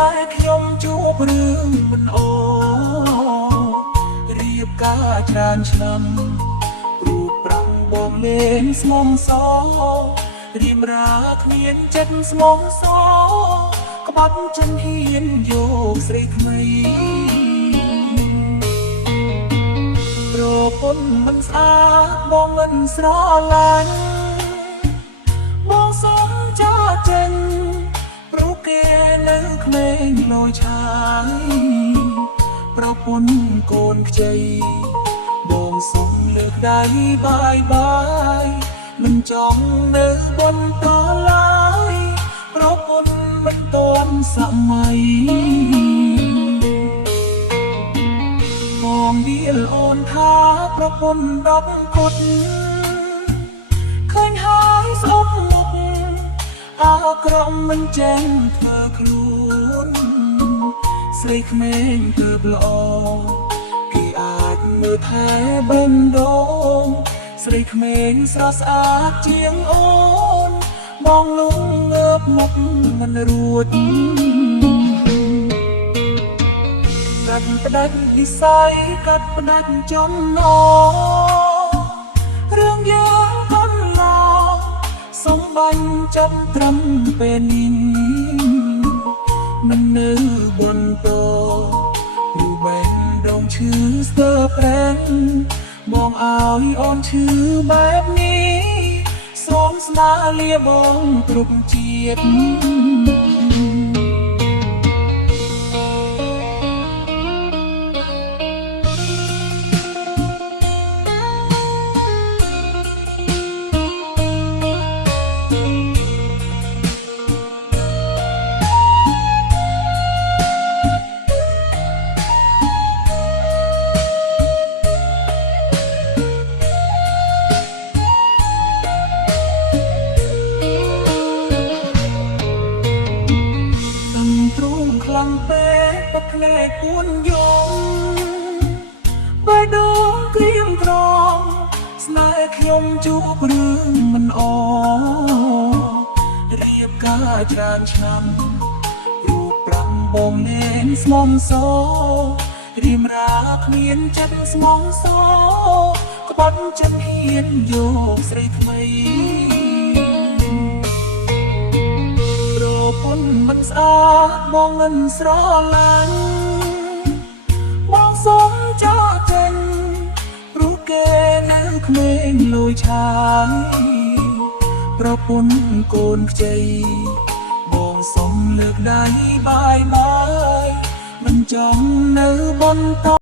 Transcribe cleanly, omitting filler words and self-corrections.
នេហ៍ខ្ញុំជួបរឿងមិនអរៀបការច្រើនឆ្នាំរូបប្រាំបងលេងស្មុំសរៀមរាគ្មានចិត្តស្មោះសក្បាត់ចិនហ៊ានយកស្រីថ្មីប្រពន្ធមិនស្អាតបងមិនស្រឡាញ់បងសុំចាចេញព្រោះគេនៅក្មេងលយឆាយប្រពន្ធកូនខ្ចីបងសុំលើកដៃបាយបាយមិនចង់នៅបន្តឡើយប្រពន្ធមិនតន់សម័យបងឌីលអូនថាប្រពន្ធ10ពុតឃើញហើយស្អប់មុខអាក្រមមិនចេញធ្វើខ្លួនស្រីក្មេងទើបល្អគេអាចមើលថែបេះដូងស្រីក្មេងស្រស់ស្អាតជាងអូនបងលងងើបមុខមិនរួចកាត់ផ្ដាច់និស័យកាត់ផ្ដាច់ចំណងរឿងយើងកន្លងសំបាញ់ចាប់ត្រឹមពេលនេះមិននៅបន្តព្រោះបេះដូងឈឺស្ទើរប្រែងបងឲ្យអូនឈឺបែបនេះសូមស្នាលាបងគ្រប់ជាតិខ្លាំងពេកបក្លែកគួនយំបេះដូងក្រៀមក្រំស្នេហ៍ខ្ញុំជួបរឿងមិនអរៀបការច្រើនឆ្នាំរូបប្រាំបងលេងស្មុំសរៀមរាគ្មានចិត្តស្មោះសក្បត់ចិត្តហ៊ានយកស្រីថ្មីប្រពន្ធមិនស្អាតបងមិនស្រឡាញ់បងសុំចាចេញព្រោះគេនៅក្មេងលយឆាយប្រពន្ធកូនខ្ចីបងសុំលើកដៃបាយបាយមិនចង់នៅបន្ត